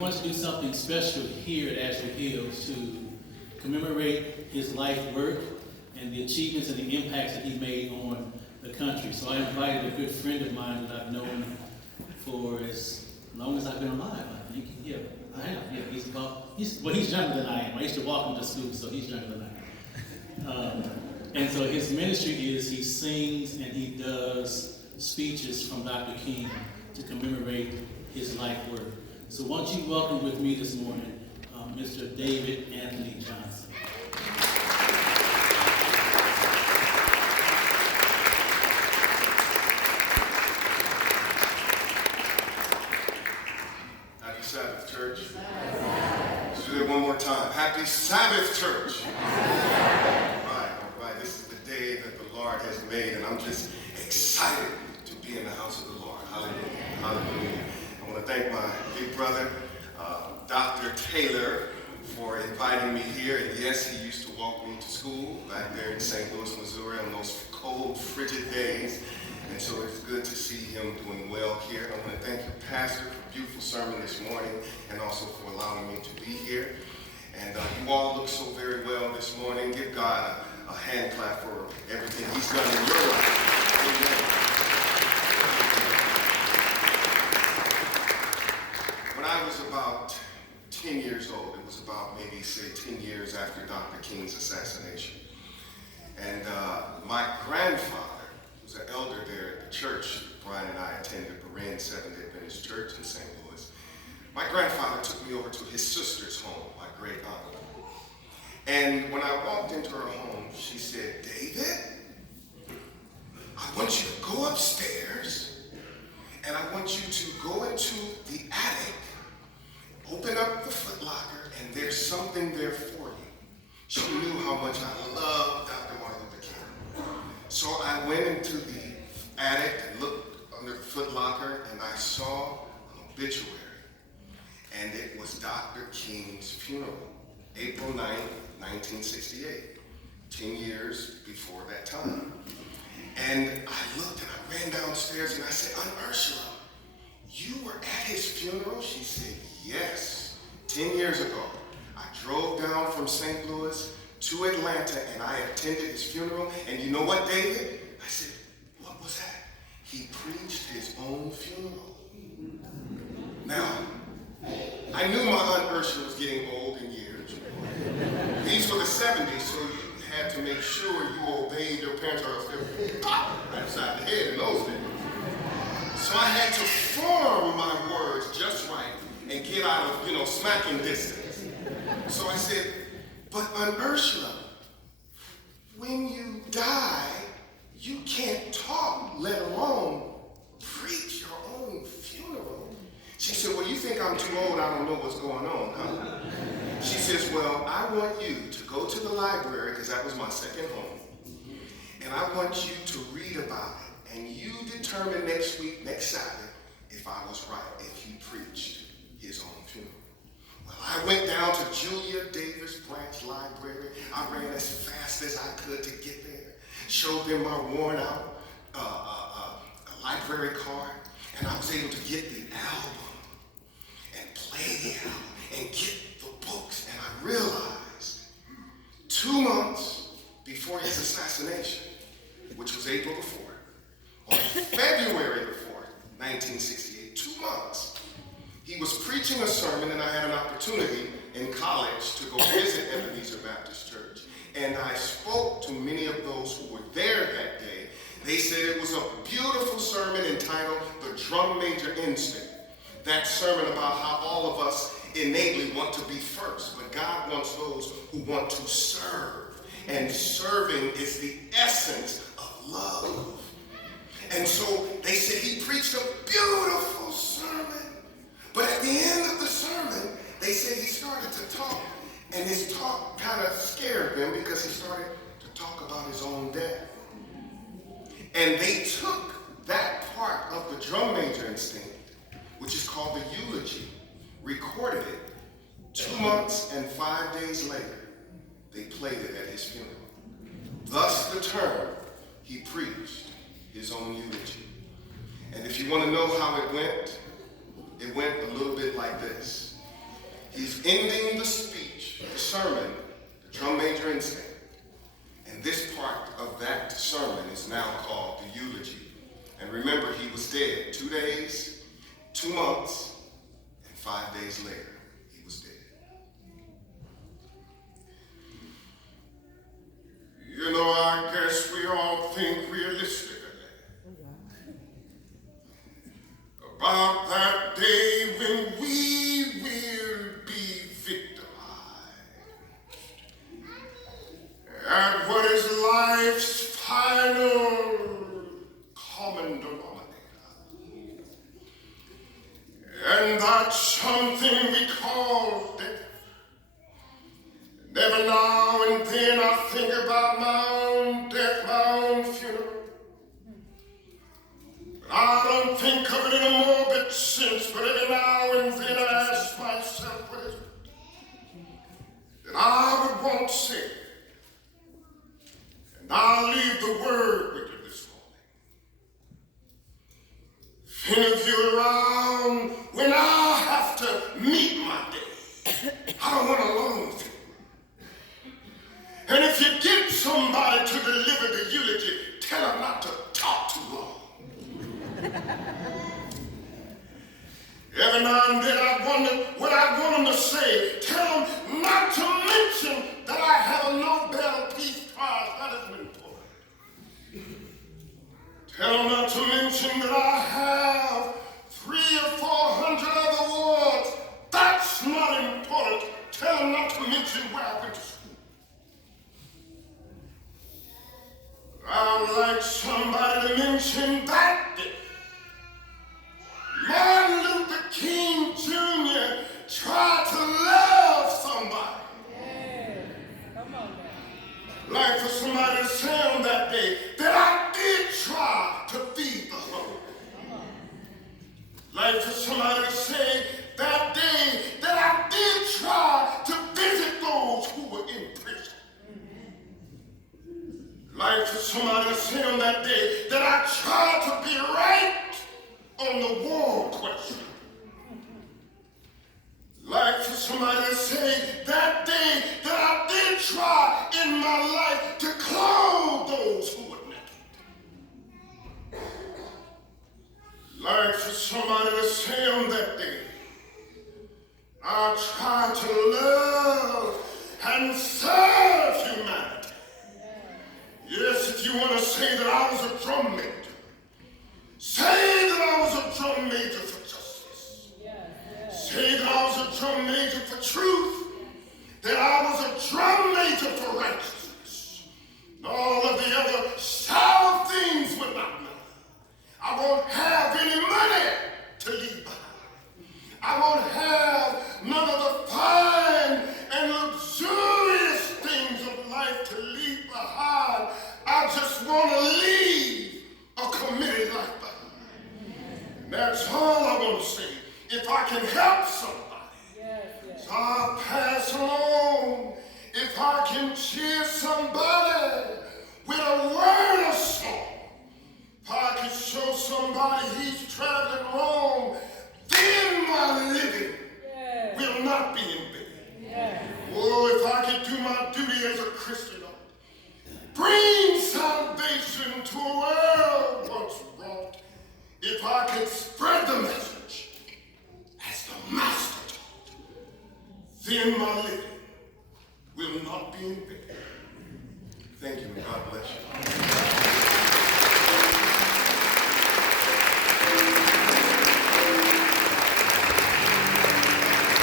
I want to do something special here at Azure Hills to commemorate his life work and the achievements and the impacts that he made on the country. So I invited a good friend of mine that I've known for as long as I've been alive, I think. Yeah, I have. Yeah, he's younger than I am. I used to walk him to school, so he's younger than I am. And so his ministry is he sings and he does speeches from Dr. King to commemorate his life work. So won't you welcome with me this morning, Mr. David Anthony Johnson. Happy Sabbath, church. Let's do that one more time. Happy Sabbath, church. All right. This is the day that the Lord has made, and I'm just excited to be in the house of the Lord. Hallelujah. Hallelujah. I want to thank my big brother, Dr. Taylor, for inviting me here. And yes, he used to walk me to school back there in St. Louis, Missouri on those cold, frigid days. And so it's good to see him doing well here. I want to thank you, Pastor, for a beautiful sermon this morning and also for allowing me to be here. And you all look so very well this morning. Give God a hand clap for everything he's done in your life. Amen. When I was about 10 years old, it was about maybe, say, 10 years after Dr. King's assassination. And my grandfather, who was an elder there at the church Bryant and I attended, Bryant Seventh-day Adventist Church in St. Louis. My grandfather took me over to his sister's home, my great aunt. And when I walked into her home, she said, "David, I want you to go upstairs, and I want you to go into the attic, open up the footlocker, and there's something there for you." She knew how much I loved Dr. Martin Luther King. So I went into the attic and looked under the footlocker, and I saw an obituary. And it was Dr. King's funeral, April 9th, 1968, 10 years before that time. And I looked and I ran downstairs and I said, "Aunt Ursula, you were at his funeral?" She said, "Yes, 10 years ago. I drove down from St. Louis to Atlanta and I attended his funeral. And you know what, David?" I said, "What was that?" "He preached his own funeral." Now, I knew my Aunt Ursula was getting old in years. These were the 70s, so you had to make sure you obeyed your parents or else they would pop right upside the head in those days. So I had to form my words just right and get out of, smacking distance. So I said, "But Aunt Ursula, when you die, you can't talk, let alone preach your own funeral." She said, "Well, you think I'm too old, I don't know what's going on, huh?" She says, "Well, I want you to go to the library," because that was my second home, "and I want you to read about it, and you determine next week, next Sabbath, if I was right, if he preached his own funeral." Well, I went down to Julia Davis Branch Library. I ran as fast as I could to get there, showed them my worn out library card, and I was able to get the album and play the album and get the books. And I realized 2 months before his assassination, which was April the 4th, on February the 4th, 1968, 2 months, he was preaching a sermon, and I had an opportunity in college to go visit Ebenezer Baptist Church. And I spoke to many of those who were there that day. They said it was a beautiful sermon entitled "The Drum Major Instinct." That sermon about how all of us innately want to be first, but God wants those who want to serve. And serving is the essence of love. And so they said he preached a beautiful sermon. But at the end of the sermon, they said he started to talk. And his talk kind of scared them because he started to talk about his own death. And they took that part of the drum major instinct, which is called the Eulogy, recorded it. 2 months and 5 days later, they played it at his funeral. Thus the term, he preached his own eulogy. And if you want to know how it went a little bit like this. ending the speech, the sermon, the drum major instant. And this part of that sermon is now called the eulogy. And remember, he was dead 2 days, 2 months, and 5 days later, he was dead. You know, I guess we all think realistically about that day when we will be victimized at what is life's final common denominator. And that's something we call death. And every now and then I think about my own death, my own funeral. But I don't think of it in a morbid sense, but every now and then I ask myself, what is it that I would want to say? And I'll leave the word with you this morning. If any of you around when I have to meet my day, I don't want alone with you. And if you get somebody to deliver the eulogy, tell them not to talk too long. Every now and then I wonder what I want them to say. Tell them not to mention that I have a Nobel Peace Prize. That isn't important. Tell them not to mention that I have 300 or 400 other awards. That's not important. Tell them not to mention where I went to school. I'd like somebody to mention that day. Martin Luther King Jr. tried to love somebody. Yes. Come on now. Like for somebody to say on that day that I did try to feed the hungry. Like for somebody to say that day that I did try to visit those who were in prison. Like for somebody to say on that day that I tried to be right on the war question. Like for somebody to say that day that I did try in my life to clothe those who were naked. Like for somebody to say on that day, I tried to love and serve humanity. Yes, if you want to say that I was a drum major, say that I was a drum major for justice. Say that I was a drum major for truth. That I was a drum major for righteousness. And all of the other sour things would not matter. I won't have any money to leave behind. I won't have none of the fine and luxurious things of life to leave behind. I just want to leave a committed life behind. And that's all I want to say. If I can help somebody, so I'll pass along. If I can cheer somebody with a word of song, if I can show somebody he's traveling wrong, then my living will not be in vain. Oh, if I can do my duty as a Christian, bring salvation to a world once wrought, if I could spread the message as the Master taught, then my living will not be in vain. Thank you, and God bless you.